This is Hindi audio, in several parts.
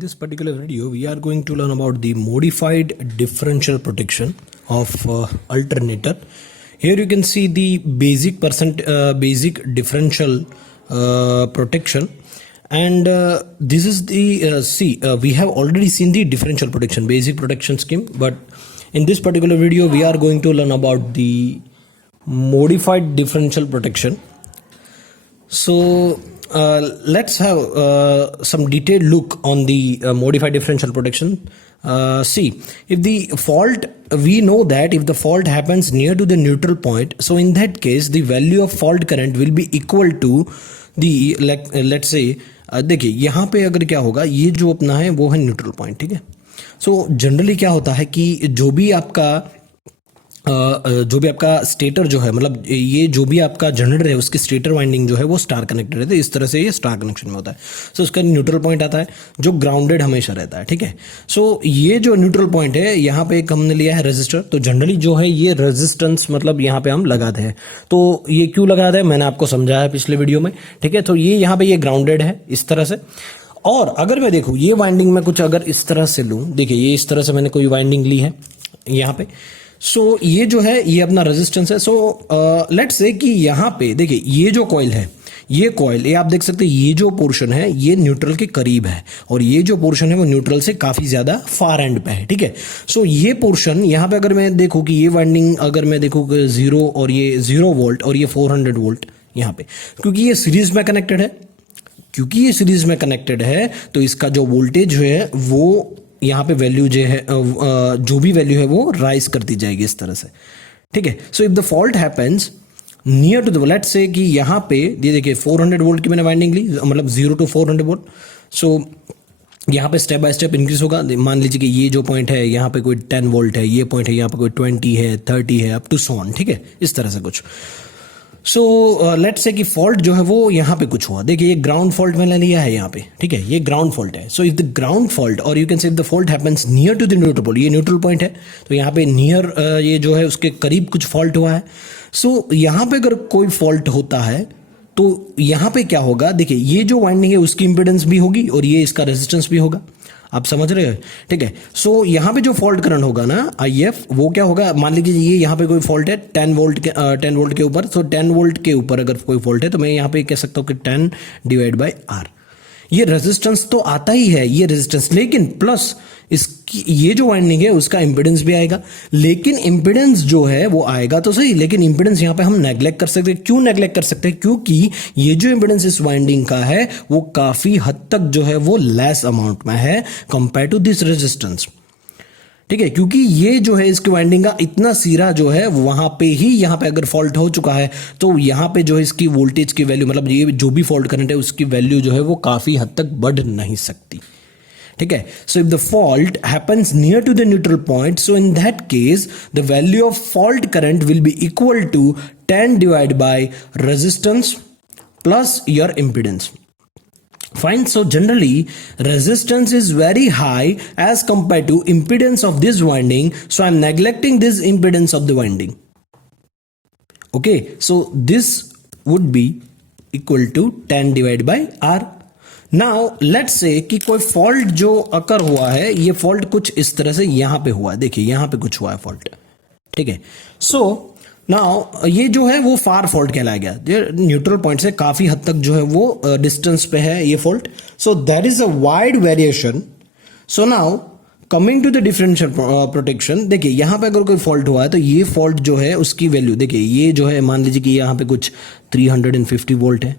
this particular video, we are going to learn about the modified differential protection of alternator. Here you can see the basic differential protection, and this is the we have already seen the differential protection, basic protection scheme, but in this particular video we are going to learn about the modified differential protection. So let's have some detailed look on the modified differential protection. See, if the fault, we know that if the fault happens near to the neutral point, so in that case the value of fault current will be equal to the let's say देखिए यहाँ पे अगर क्या होगा, ये जो अपना है वो है न्यूट्रल पॉइंट, ठीक है. सो जनरली क्या होता है कि जो भी आपका स्टेटर जो है, मतलब ये जो भी आपका जनरेटर है उसकी स्टेटर वाइंडिंग जो है वो स्टार कनेक्टेड रहती है. इस तरह से ये स्टार कनेक्शन में होता है. सो उसका न्यूट्रल पॉइंट आता है जो ग्राउंडेड हमेशा रहता है, ठीक है. सो ये जो न्यूट्रल पॉइंट है यहाँ पे एक हमने लिया है रेजिस्टर. तो जनरली जो है ये रेजिस्टेंस मतलब यहाँ पे हम लगाते हैं. तो ये क्यों लगाते हैं मैंने आपको समझाया है पिछले वीडियो में, ठीक है. तो ये यहाँ पे ये ग्राउंडेड है इस तरह से. और अगर मैं देखूँ ये वाइंडिंग में कुछ अगर इस तरह से लूँ, देखिए ये इस तरह से मैंने कोई वाइंडिंग ली है यहाँ पे. सो ये जो है ये अपना रेजिस्टेंस है. सो लेट्स से कि यहाँ पे देखिए ये जो कॉइल है, ये कॉइल, ये आप देख सकते हैं ये जो पोर्शन है ये न्यूट्रल के करीब है और ये जो पोर्शन है वो न्यूट्रल से काफी ज्यादा फार एंड पे है, ठीक है. सो ये पोर्शन यहाँ पे अगर मैं देखूँ कि ये वाइंडिंग अगर मैं देखूँ 0 और ये 0 वोल्ट और ये 400 वोल्ट यहाँ पे, क्योंकि ये सीरीज में कनेक्टेड है, तो इसका जो वोल्टेज है वो यहाँ पे वैल्यू जो है जो भी वैल्यू है वो राइज करती जाएगी इस तरह से, ठीक है. So if the fault happens near to the, let's say कि यहाँ पे ये देखिए 400 वोल्ट की मैंने वाइंडिंग ली, मतलब 0 to 400 वोल्ट. सो यहाँ पे स्टेप बाय स्टेप इंक्रीज होगा. मान लीजिए कि ये जो पॉइंट है यहाँ पे कोई 10 वोल्ट है, ये पॉइंट है यहाँ पे कोई 20 है, 30 है, अप टू सो ऑन, ठीक है, इस तरह से कुछ. सो लेट्स से कि फॉल्ट जो है वो यहाँ पे कुछ हुआ. देखिए ये ग्राउंड फॉल्ट मैंने लिया है यहाँ पे, ठीक है, ये ग्राउंड फॉल्ट है. So if the ground fault और you can say if the fault happens near to the neutral point, ये न्यूट्रल पॉइंट है तो यहाँ पे नियर ये जो है उसके करीब कुछ फॉल्ट हुआ है. सो यहाँ पे अगर कोई फॉल्ट होता है तो यहाँ पे क्या होगा, देखिए ये जो वाइंडिंग है उसकी इंपेडेंस भी होगी और ये इसका रेजिस्टेंस भी होगा. आप समझ रहे हो, ठीक है. सो यहाँ पे जो फॉल्ट करंट होगा ना IF, वो क्या होगा, मान लीजिए ये यहाँ पे कोई फॉल्ट है 10 वोल्ट के ऊपर. सो 10 वोल्ट के ऊपर अगर कोई फॉल्ट है तो मैं यहाँ पे कह सकता हूँ कि 10/R. ये रेजिस्टेंस तो आता ही है, ये रेजिस्टेंस, लेकिन प्लस इसकी ये जो वाइंडिंग है उसका इंपेडेंस भी आएगा. लेकिन इंपेडेंस जो है वो आएगा तो सही, लेकिन इंपेडेंस यहाँ पे हम नेग्लेक्ट कर सकते हैं. क्यों नेग्लेक्ट कर सकते हैं, क्योंकि ये जो इंपेडेंस इस वाइंडिंग का है वो काफी हद तक जो है वो लेस अमाउंट में है कंपेयर टू दिस रेजिस्टेंस, ठीक है. क्योंकि ये जो है इसके वाइंडिंग का इतना सीरा जो है वहां पे ही यहाँ पे अगर फॉल्ट हो चुका है तो यहाँ पे जो है इसकी वोल्टेज की वैल्यू, मतलब ये जो भी फॉल्ट करंट है उसकी वैल्यू जो है वो काफी हद तक बढ़ नहीं सकती, ठीक है. So if the fault happens near to the neutral point, so in that case the value of fault current will be equal to 10 resistance plus your impedance. Fine. So generally resistance is very high as compared to impedance of this winding, so I'm neglecting this impedance of the winding. Okay, so this would be equal to 10/R. Now let's say कि कोई फॉल्ट जो अकर हुआ है, ये फॉल्ट कुछ इस तरह से यहाँ पे हुआ है. देखिए यहाँ पे कुछ हुआ है फॉल्ट, ठीक है. सो नाउ ये जो है वो फार फॉल्ट कहलाया गया, न्यूट्रल पॉइंट से काफी हद तक जो है वो डिस्टेंस पे है ये fault. So there is a wide variation. So now coming to the differential protection, देखिए यहाँ पे अगर कोई फॉल्ट हुआ है तो ये फॉल्ट जो है उसकी वैल्यू, देखिए ये जो है मान लीजिए कि यहाँ पे कुछ 350 वोल्ट है,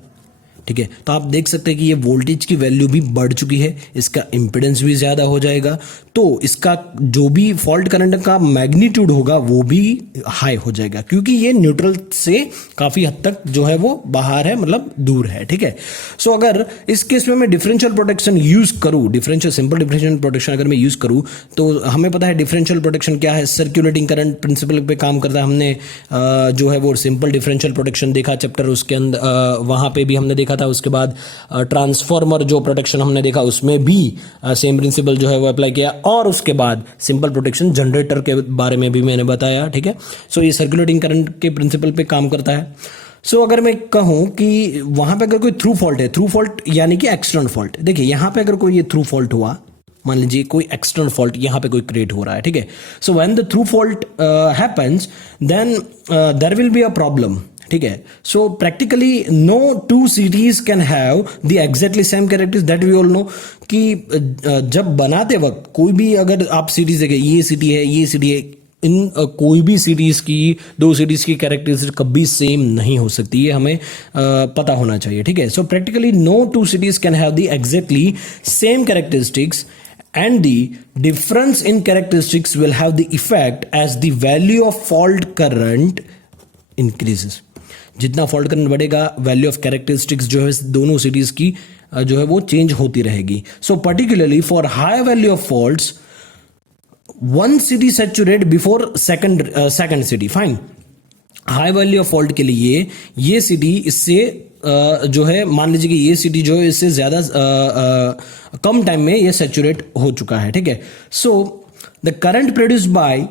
ठीक है. तो आप देख सकते हैं कि ये वोल्टेज की वैल्यू भी बढ़ चुकी है, इसका इंपेडेंस भी ज्यादा हो जाएगा, तो इसका जो भी फॉल्ट करंट का मैग्नीट्यूड होगा वो भी हाई हो जाएगा, क्योंकि ये न्यूट्रल से काफी हद तक जो है वो बाहर है, मतलब दूर है, ठीक है. सो अगर इस केस में मैं डिफरेंशियल प्रोटेक्शन यूज करूं, सिंपल डिफरेंशियल प्रोटेक्शन अगर मैं यूज करूं, तो हमें पता है डिफरेंशियल प्रोटेक्शन क्या है, सर्कुलेटिंग करंट प्रिंसिपल पे काम करता है. हमने जो है वो सिंपल डिफरेंशियल प्रोटेक्शन देखा चैप्टर, उसके अंदर वहां पे भी हमने देखा था. उसके बाद ट्रांसफॉर्मर जो प्रोटेक्शन हमने देखा उसमें भी सेम प्रिंसिपल जो है वो अप्लाई किया, और उसके बाद सिंपल प्रोटेक्शन जनरेटर के बारे में भी मैंने बताया, ठीक है. सो ये सर्कुलेटिंग करंट के प्रिंसिपल पे काम करता है. सो अगर मैं कहूं कि वहां पे अगर कोई थ्रू फॉल्ट है, थ्रू फॉल्ट यानी कि एक्सटर्नल फॉल्ट, देखिए यहां पे अगर कोई ये थ्रू फॉल्ट हुआ, मान लीजिए कोई एक्सटर्नल फॉल्ट यहां पे कोई क्रिएट हो रहा है, ठीक है। So when the through fault happens then there will be a problem, ठीक है। So practically no two series can have the exactly same characters, that we all know कि जब बनाते वक्त कोई भी अगर आप सीरीज देखें, ये सिटी है, ये सिटी है, इन कोई भी सीरीज की, दो सीरीज की कैरेक्टरिस्टिक कभी सेम नहीं हो सकती, ये हमें पता होना चाहिए, ठीक है। So practically no two series can have the exactly same characteristics and the difference in characteristics will have the effect as the value of fault current increases. जितना फॉल्ट करंट बढ़ेगा, वैल्यू ऑफ कैरेक्टरिस्टिक्स जो है दोनों सिटीज की जो है वो चेंज होती रहेगी। So particularly for high value of faults, one city saturate before second city, fine. High value of fault के लिए ये सिटी इससे जो है, मान लीजिए कि ये सिटी जो है इससे ज्यादा कम टाइम में ये सैचुरेट हो चुका है, ठीक है। So the current produced by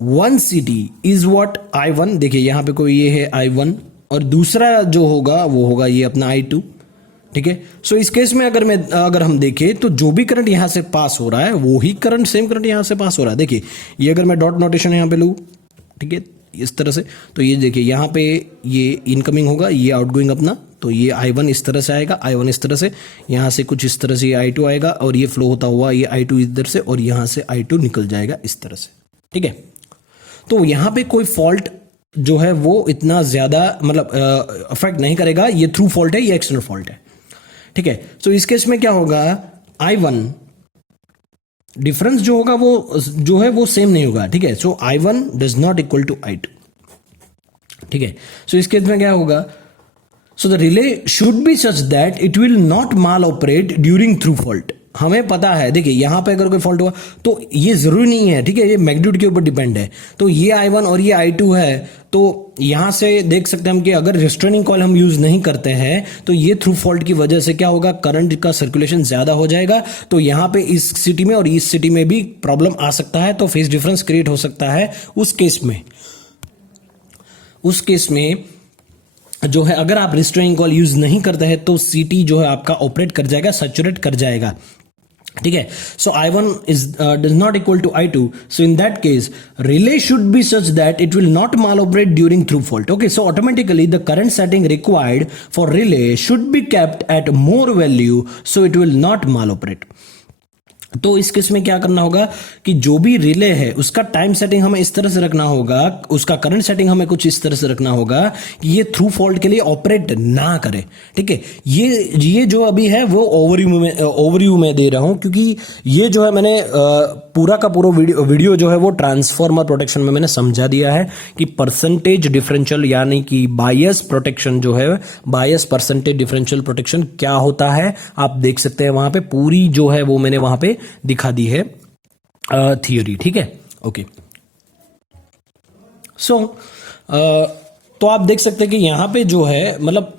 one city is what I1, देखिए यहां पे कोई ये है I1 और दूसरा जो होगा वो होगा ये अपना I2, ठीक है। सो इस केस में अगर हम देखें तो जो भी करंट यहां से पास हो रहा है वो ही करंट, सेम करंट यहां से पास हो रहा है। देखिए ये अगर मैं डॉट नोटेशन यहां पे लूं, ठीक है, इस तरह से, तो ये देखिए यहाँ पे ये इनकमिंग होगा, ये आउटगोइंग अपना, तो ये I1 इस तरह से आएगा, I1 इस तरह से, यहाँ से कुछ इस तरह से ये I2 आएगा और ये फ्लो होता हुआ ये I2 इधर से और यहाँ से I2 निकल जाएगा इस तरह से, ठीक है। तो यहाँ पे कोई फॉल्ट जो है वो इतना ज्यादा मतलब अफेक्ट नहीं करेगा, ये थ्रू फॉल्ट है, ये एक्सटर्नल फॉल्ट है, ठीक है। सो इस केस में क्या होगा, I1 डिफरेंस जो होगा वो जो है वो सेम नहीं होगा, ठीक है। So I1 does not equal to I2, ठीक है। सो इस केस में क्या होगा, so the relay should be such that it will not maloperate during through fault. हमें पता है, देखिए यहां पे अगर कोई फॉल्ट हुआ तो ये जरूरी नहीं है, ठीक है, ये मैग्नीट्यूड के ऊपर डिपेंड है। तो ये I1 और ये I2 है, तो यहां से देख सकते हैं हम कि अगर रिस्ट्रेनिंग कॉइल हम यूज नहीं करते हैं तो ये थ्रू फॉल्ट की वजह से क्या होगा, करंट का सर्कुलेशन ज्यादा हो जाएगा। तो यहां पे इस सिटी में और इस सिटी में भी प्रॉब्लम आ सकता है, तो फेज डिफरेंस क्रिएट हो सकता है। उस केस में जो है अगर आप रिस्ट्रेनिंग कॉइल यूज नहीं करते हैं तो सीटी जो है आपका ऑपरेट कर जाएगा, सैचुरेट कर जाएगा, ठीक है। So I1 is does not equal to I2, so in that case relay should be such that it will not maloperate during through fault. Okay, so automatically the current setting required for relay should be kept at more value so it will not maloperate. तो इस केस में क्या करना होगा कि जो भी रिले है उसका टाइम सेटिंग हमें इस तरह से रखना होगा, उसका करंट सेटिंग हमें कुछ इस तरह से रखना होगा कि ये थ्रू फॉल्ट के लिए ऑपरेट ना करे, ठीक है। ये जो अभी है वो ओवरव्यू में दे रहा हूं, क्योंकि ये जो है मैंने पूरा का पूरा वीडियो जो है वो ट्रांसफॉर्मर प्रोटेक्शन में मैंने समझा दिया है कि परसेंटेज डिफरेंशियल यानी कि बायस प्रोटेक्शन जो है, बायस परसेंटेज डिफरेंशियल प्रोटेक्शन क्या होता है, आप देख सकते हैं वहां पे पूरी जो है वो मैंने वहां पे दिखा दी है थियोरी, ठीक है। ओके, सो तो आप देख सकते हैं कि यहां पे जो है मतलब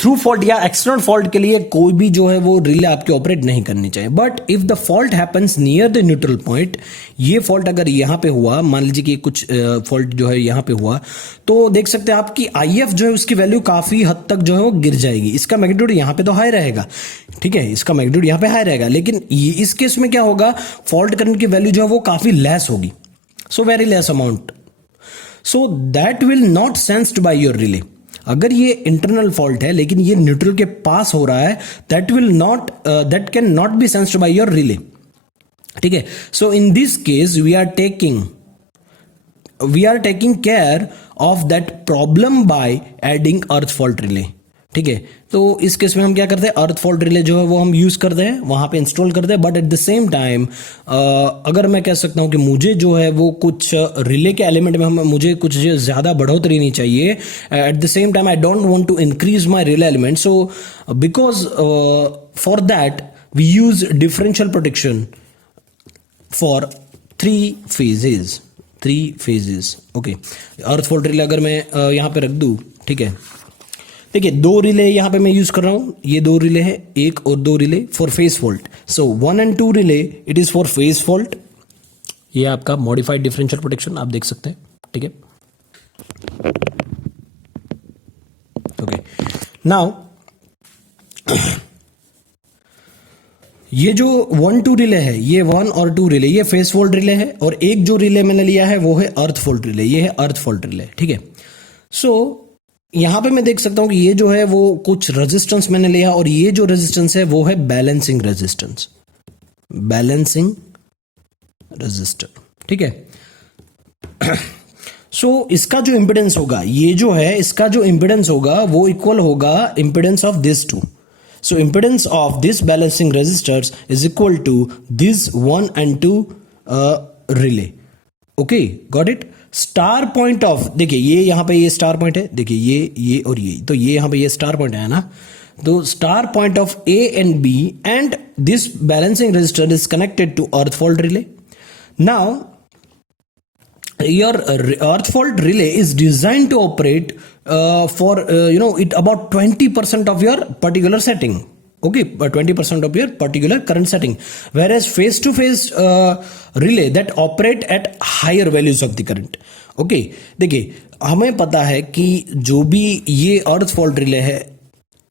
थ्रू फॉल्ट या एक्सटर्नल फॉल्ट के लिए कोई भी जो है वो रिले आपके ऑपरेट नहीं करनी चाहिए। But if the fault happens near the neutral point, ये फॉल्ट अगर यहां पे हुआ, मान लीजिए कि कुछ फॉल्ट जो है यहां पे हुआ, तो देख सकते हैं आप कि IF जो है उसकी वैल्यू काफी हद तक जो है वो गिर जाएगी। इसका मैग्नीट्यूड यहां पे तो हाई रहेगा, ठीक है, इसका मैग्नीट्यूड यहां पे हाई रहेगा, लेकिन इस केस में क्या होगा, फॉल्ट करंट की वैल्यू जो है वो काफी लेस होगी, so very less amount, so that will not sensed by your relay. अगर ये इंटरनल फॉल्ट है लेकिन ये न्यूट्रल के पास हो रहा है, that can not be sensed by your relay, ठीक है। So in this case we are taking care of that problem by adding earth fault relay, ठीक है। तो इस केस में हम क्या करते हैं, अर्थ फॉल्ट रिले जो है वो हम यूज करते हैं, वहां पे इंस्टॉल करते हैं। But at the same time अगर मैं कह सकता हूं कि मुझे जो है वो कुछ रिले के एलिमेंट में मुझे कुछ ज्यादा बढ़ोतरी नहीं चाहिए, at the same time I don't want to increase my relay element, so because for that we use differential protection for three phases. Okay, earth fault relay अगर मैं यहां पे रख दूं, ठीक है, देखिए दो रिले यहां पे मैं यूज कर रहा हूं, ये दो रिले है, एक और दो relay for phase fault. So 1 and 2 relay it is for phase fault, ये आपका मॉडिफाइड डिफरेंशियल प्रोटेक्शन आप देख सकते हैं, ठीक है। ओके, नाउ ये जो 1-2 रिले है, ये 1 और 2 रिले, ये फेस फॉल्ट रिले है, और एक जो रिले मैंने लिया है वो है अर्थ फॉल्ट रिले, ये है अर्थ फॉल्ट रिले, ठीक है। सो यहां पे मैं देख सकता हूं कि ये जो है वो कुछ रेजिस्टेंस मैंने लिया, और ये जो रेजिस्टेंस है वो है बैलेंसिंग रेजिस्टेंस, बैलेंसिंग रेजिस्टर, ठीक है। सो इसका जो इंपेडेंस होगा, ये जो है इसका जो इंपेडेंस होगा वो इक्वल होगा impedance of this two. So impedance of this balancing resistors is equal to this 1 and 2 relay. Okay, got it? Star point of, देखिए ये यहां पे ये स्टार पॉइंट है, देखिए ये और ये, तो ये यहां पे ये स्टार पॉइंट है ना, तो star point of A and B and this balancing resistor is connected to earth fault relay. Now your earth fault relay is designed to operate for it about 20% of your particular setting, okay, 20% of your particular current setting, whereas face to face relay that operate at higher values of the current. okay, देखिए हमें पता है कि जो भी ये अर्थ फॉल्ट रिले है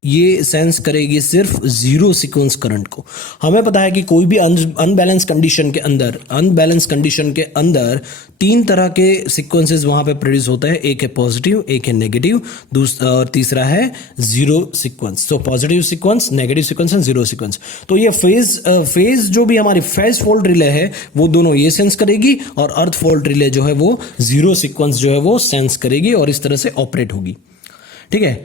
ये सेंस करेगी सिर्फ जीरो सीक्वेंस करंट को। हमें पता है कि कोई भी अनबैलेंस कंडीशन के अंदर तीन तरह के सीक्वेंसेस वहां पे प्रोड्यूस होते हैं, एक है पॉजिटिव, एक है नेगेटिव, दूसरा और तीसरा है जीरो सीक्वेंस। तो positive sequence, negative sequence and zero sequence. तो ये फेज जो भी हमारी फेज फॉल्ट रिले है वो दोनों ये सेंस करेगी, और अर्थ फॉल्ट रिले जो है वो जीरो सीक्वेंस जो है वो सेंस करेगी और इस तरह से ऑपरेट होगी, ठीक है।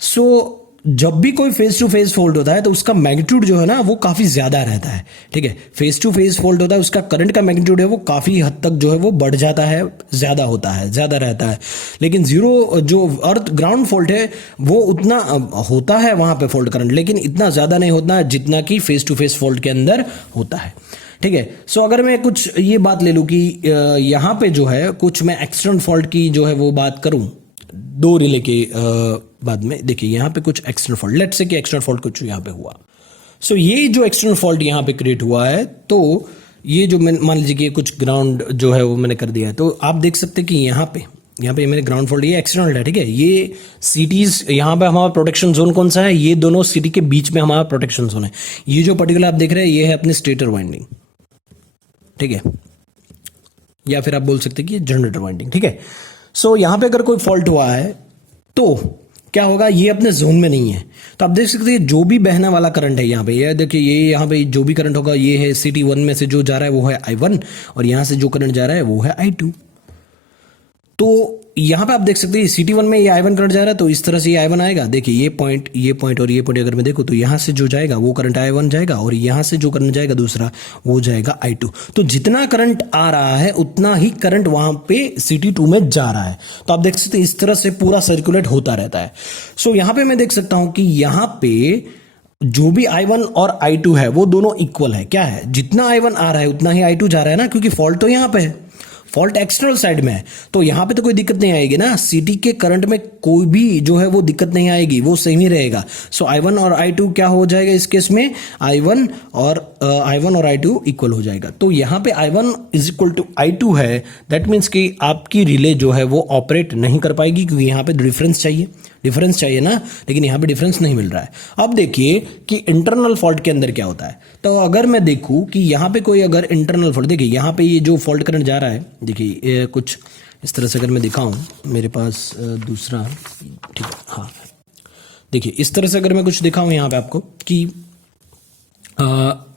सो जब भी कोई फेस टू फेस फॉल्ट होता है तो उसका मैग्नीट्यूड जो है ना वो काफी ज्यादा रहता है, ठीक है। फेस टू फेस फॉल्ट होता है, उसका करंट का मैग्नीट्यूड है वो काफी हद तक जो है वो बढ़ जाता है, ज्यादा होता है, ज्यादा रहता है। लेकिन जीरो जो अर्थ ग्राउंड फॉल्ट है वो उतना होता है वहां पे फॉल्ट करंट, लेकिन इतना ज्यादा नहीं होता जितना कि फेस टू फेस फॉल्ट के अंदर होता है, ठीक है। सो अगर मैं कुछ ये बात ले लूं कि यहां पे जो है कुछ मैं एक्सटर्नल फॉल्ट की जो है वो बात करूं दो रिले के बाद में, देखिए यहां पे कुछ एक्सटर्नल फॉल्ट, लेट्स से कि एक्सटर्नल फॉल्ट कुछ यहां पे हुआ। सो ये जो एक्सटर्नल फॉल्ट यहां पे क्रिएट हुआ है, तो ये जो मैं मान लीजिए कि कुछ ग्राउंड जो है वो मैंने कर दिया है, तो आप देख सकते हैं कि यहां पे मेरे ग्राउंड फॉल्ट ये एक्सटर्नल है, ठीक है। ये सिटीज यहां पे हमारा प्रोटेक्शन जोन कौन सा है, ये दोनों सिटी के बीच में हमारा प्रोटेक्शन जोन है। ये जो पर्टिकुलर आप देख रहे हैं ये है अपनी स्टेटर वाइंडिंग, ठीक है, या फिर आप बोल सकते हैं कि जनरेटर वाइंडिंग, ठीक है। सो यहां पे अगर कोई फॉल्ट हुआ है तो क्या होगा, ये अपने जोन में नहीं है, तो आप देख सकते हैं जो भी बहने वाला करंट है यहाँ पे, ये देखिए ये यहाँ पे जो भी करंट होगा ये है सिटी 1 में से जो जा रहा है वो है I1, और यहां से जो करंट जा रहा है वो है I2। तो यहां पे आप देख सकते हैं सिटी 1 में ये I1 करंट जा रहा है, तो इस तरह से ये I1 आएगा। देखिए ये पॉइंट और ये पॉइंट अगर मैं देखूं तो यहां से जो जाएगा वो करंट I1 जाएगा, और यहां से जो करंट जाएगा दूसरा वो जाएगा I2। तो जितना करंट आ रहा है उतना ही करंट वहां पे सिटी 2 में जा रहा है। तो आप देख सकते हैं इस तरह से पूरा सर्कुलेट होता रहता है। सो यहां पे मैं देख सकता हूं कि यहां पे जो भी I1 और I2 है वो दोनों इक्वल है। क्या है, जितना I1 आ रहा है उतना ही I2 जा रहा है ना, क्योंकि फॉल्ट तो यहां पे है, फॉल्ट एक्सटर्नल साइड में है, तो यहां पे तो कोई दिक्कत नहीं आएगी ना, सिटी के करंट में कोई भी जो है वो दिक्कत नहीं आएगी, वो सही नहीं रहेगा। सो I1 और I2 क्या हो जाएगा इस केस में, I1 और I2 इक्वल हो जाएगा। तो यहां पे I1 is equal to I2 है, दैट मीन्स कि आपकी रिले जो है वो ऑपरेट नहीं कर पाएगी, क्योंकि यहां पे डिफरेंस चाहिए ना, लेकिन यहां पे डिफरेंस नहीं मिल रहा है। अब देखिए कि इंटरनल फॉल्ट के अंदर क्या होता है। तो अगर मैं देखूं कि यहां पे कोई अगर इंटरनल फॉल्ट, देखिए यहां पे ये जो फॉल्ट करंट जा रहा है, देखिए कुछ इस तरह से अगर मैं दिखाऊं, मेरे पास दूसरा, ठीक है, हाँ देखिए इस तरह से अगर मैं कुछ दिखाऊं यहां पे आपको कि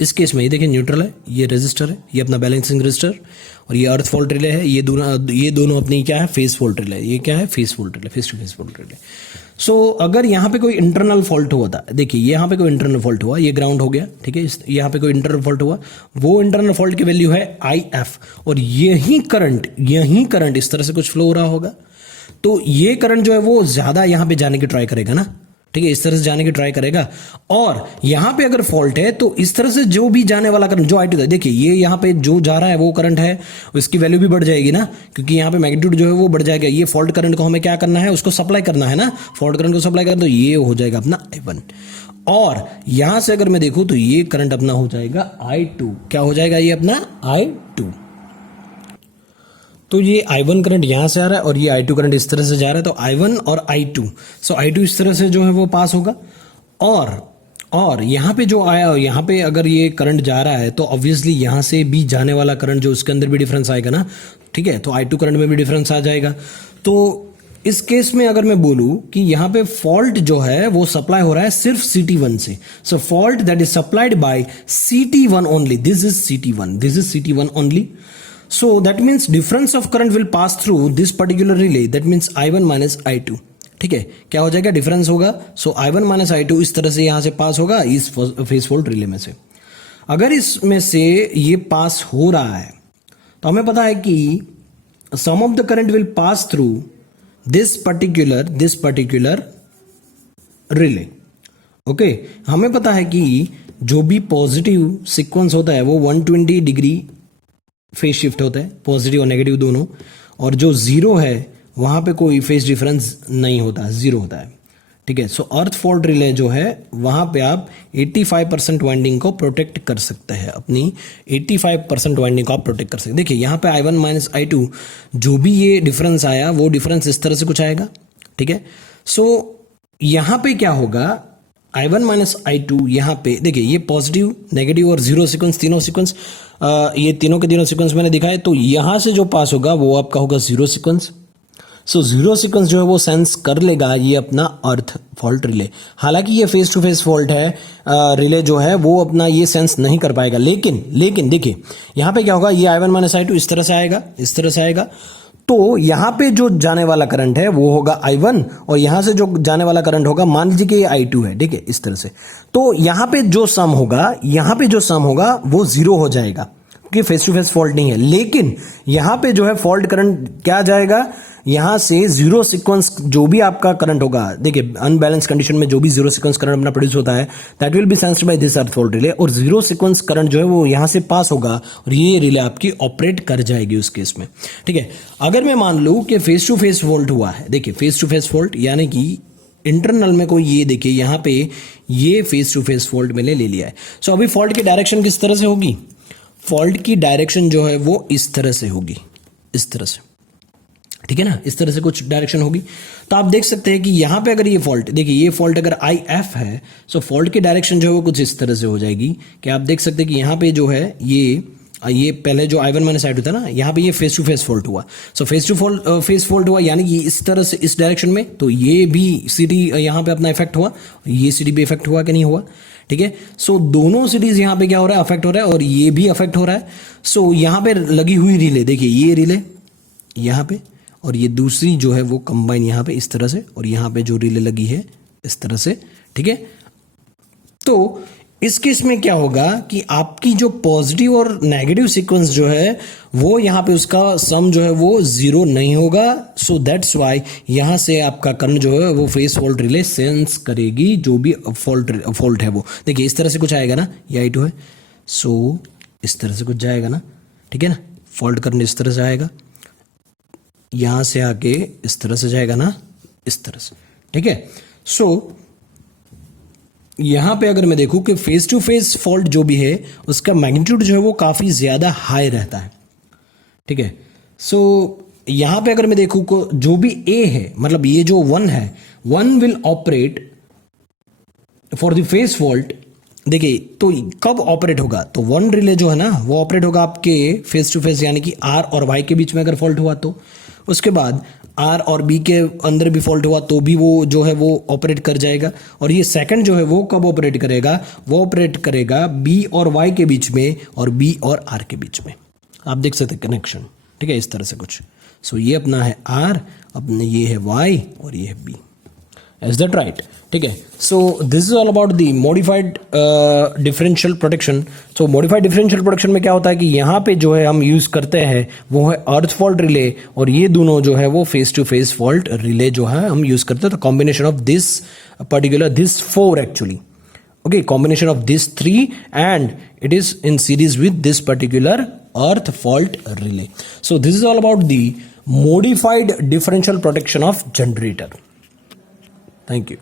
इस केस में ये देखिए न्यूट्रल है, ये रेजिस्टर है, ये अपना बैलेंसिंग रेजिस्टर, और ये अर्थ फॉल्ट रिले है, ये दोनों अपनी क्या है, फेस फॉल्ट रिले, ये क्या है, phase fault relay, phase to phase fault relay. So अगर यहाँ पे कोई इंटरनल फॉल्ट हुआ था, देखिए यहाँ पे कोई इंटरनल फॉल्ट हुआ, ये ग्राउंड हो गया, ठीक है, यहाँ पे कोई इंटरनल फॉल्ट हुआ, वो इंटरनल फॉल्ट की वैल्यू है IF, और यही करंट इस तरह से कुछ फ्लो हो रहा होगा, तो ये करंट जो है वो ज्यादा यहाँ पे जाने की ट्राई करेगा ना, ठीक है, इस तरह से जाने की ट्राई करेगा। और यहां पे अगर फॉल्ट है तो इस तरह से जो भी जाने वाला करंट जो I2 था, देखिए ये यहां पे जो जा रहा है वो करंट है, उसकी वैल्यू भी बढ़ जाएगी ना, क्योंकि यहां पे मैग्नीट्यूड जो है वो बढ़ जाएगा। ये फॉल्ट करंट को हमें क्या करना है, उसको सप्लाई करना है ना, फॉल्ट करंट को सप्लाई करना, तो ये हो जाएगा अपना I1। और यहां से अगर मैं देखूं तो ये करंट अपना हो जाएगा I2, क्या हो जाएगा, ये अपना I2। तो ये I1 करंट यहां से आ रहा है और ये I2 करंट इस तरह से जा रहा है, तो I1 और I2, सो I2 इस तरह से जो है वो पास होगा, और और यहाँ पे जो आया, यहाँ पे अगर ये करंट जा रहा है तो ऑब्वियसली यहाँ से भी जाने वाला करंट जो उसके अंदर भी डिफरेंस आएगा ना, ठीक है, तो I2 करंट में भी डिफरेंस आ जाएगा। तो इस केस में अगर मैं बोलूं कि यहाँ पे फॉल्ट जो है वो सप्लाई हो रहा है सिर्फ CT1 से, so fault that is supplied by CT1 only, this is CT1, this is CT1 only, so that means difference of current will pass through this particular relay, that means I1 minus I2, ठीक है, क्या हो जाएगा, डिफरेंस होगा, सो I1 माइनस I2 इस तरह से यहां से पास होगा इस फेज फॉल्ट रिले में से। अगर इसमें से ये पास हो रहा है तो हमें पता है कि sum of the current will pass through this particular relay, okay. हमें पता है कि जो भी पॉजिटिव सीक्वेंस होता है वो 120 डिग्री फेज शिफ्ट होता है, पॉजिटिव और नेगेटिव दोनों, और जो जीरो है वहां पे कोई फेज डिफरेंस नहीं होता, जीरो होता है, ठीक है। सो अर्थ फॉल्ट रिले जो है वहां पे आप 85% वाइंडिंग को प्रोटेक्ट कर सकते हैं, अपनी 85% वाइंडिंग को आप प्रोटेक्ट कर सकते हैं। देखिए यहाँ पे I1 माइनस I2 जो भी ये डिफरेंस आया वो डिफरेंस इस तरह से कुछ आएगा, ठीक है। सो यहाँ पे क्या होगा, I1 माइनस I2 यहाँ पे देखिए ये पॉजिटिव, नेगेटिव और जीरो सीक्वेंस, तीनों सीक्वेंस, ये तीनों के तीनों सीक्वेंस मैंने दिखाए, तो यहां से जो पास होगा वो आपका होगा zero sequence. So zero sequence जो है वो सेंस कर लेगा ये अपना अर्थ फॉल्ट रिले। हालांकि ये फेस टू फेस फॉल्ट है, रिले जो है वो अपना ये सेंस नहीं कर पाएगा, लेकिन देखिए यहाँ पे क्या होगा, ये I1 माइनस I2 इस तरह से आएगा, इस तरह से आएगा, तो यहां पे जो जाने वाला करंट है वो होगा I1 और यहां से जो जाने वाला करंट होगा मान लीजिए कि ये I2 है, ठीक है, इस तरह से। तो यहां पे जो सम होगा वो जीरो हो जाएगा क्योंकि फेस टू फेस फॉल्ट नहीं है। लेकिन यहां पे जो है फॉल्ट करंट क्या जाएगा, यहां से जीरो सीक्वेंस जो भी आपका करंट होगा, देखिए अनबैलेंस कंडीशन में जो भी जीरो सीक्वेंस करंट अपना प्रोड्यूस होता है that will be sensed by this earth fault relay, और जीरो सीक्वेंस करंट जो है वो यहां से पास होगा और ये रिले आपकी ऑपरेट कर जाएगी उस केस में, ठीक है। अगर मैं मान लूं कि फेस टू फेस फॉल्ट हुआ है, देखिए फेस टू फेस फॉल्ट यानी कि इंटरनल में कोई, ये देखिए यहां पे ये फेस टू फेस फॉल्ट मैंने ले लिया है। सो अभी फॉल्ट की डायरेक्शन किस तरह से होगी, फॉल्ट की डायरेक्शन जो है वो इस तरह से होगी, इस तरह से, ठीक है ना, इस तरह से कुछ डायरेक्शन होगी। तो आप देख सकते हैं कि यहां पे अगर ये फॉल्ट, देखिए ये फॉल्ट अगर IF है, सो फॉल्ट की डायरेक्शन जो है वो कुछ इस तरह से हो जाएगी कि आप देख सकते हैं कि यहां पे जो है ये पहले जो I1 माइनस I2 था ना, यहां पे ये फेस टू फेस फॉल्ट हुआ, so phase to phase fault हुआ यानी कि इस तरह से इस डायरेक्शन में, तो ये भी CD यहां पे अपना इफेक्ट हुआ, ये CD भी इफेक्ट हुआ कि नहीं हुआ, ठीक है। सो दोनों सीरीज यहां पे क्या हो रहा है, अफेक्ट हो रहा है, और ये भी अफेक्ट हो रहा है। सो यहां पे लगी हुई रिले, देखिए ये रिले यहां पे और ये दूसरी जो है वो कंबाइन यहां पे इस तरह से, और यहां पे जो रिले लगी है इस तरह से, ठीक है। तो इस केस में क्या होगा कि आपकी जो पॉजिटिव और नेगेटिव सीक्वेंस जो है वो यहां पे उसका सम जो है वो जीरो नहीं होगा, सो दैट्स व्हाई यहां से आपका करंट जो है वो फेस फॉल्ट रिले सेंस करेगी जो भी फॉल्ट है वो। देखिए इस तरह से कुछ आएगा ना, ये I2 है, सो इस तरह से कुछ जाएगा ना, ठीक है ना, फॉल्ट करंट इस तरह से आएगा, यहां से आके इस तरह से जाएगा ना, इस तरह से, ठीक है। सो यहां पे अगर मैं देखूं कि फेस टू फेस फॉल्ट जो भी है उसका मैग्नीट्यूड जो है वो काफी ज्यादा हाई रहता है, ठीक है। सो यहां पे अगर मैं देखूं को जो भी A है, मतलब ये जो 1 है, 1 will operate for the face fault, देखिए तो कब ऑपरेट होगा, तो 1 रिले जो है ना वो ऑपरेट होगा आपके फेस टू फेस यानी कि R और Y के बीच में अगर फॉल्ट हुआ तो, उसके बाद R और B के अंदर भी फॉल्ट हुआ तो भी वो जो है वो ऑपरेट कर जाएगा, और ये सेकंड जो है वो कब ऑपरेट करेगा, वो ऑपरेट करेगा B और Y के बीच में और B और R के बीच में। आप देख सकते हैं कनेक्शन, ठीक है, इस तरह से कुछ। सो ये अपना है R, अपने ये है Y और ये है B, इज दैट राइट, ठीक है। So this is all about the modified differential protection. So modified differential protection में क्या होता है कि यहाँ पे जो है हम यूज करते हैं वो है अर्थ फॉल्ट रिले, और ये दोनों जो है वो phase to phase fault relay जो है हम यूज करते हैं। तो combination of this particular, this 4 actually, okay, combination of these 3 and it is in series with this particular earth fault relay. So this is all about the modified differential protection of generator. Thank you.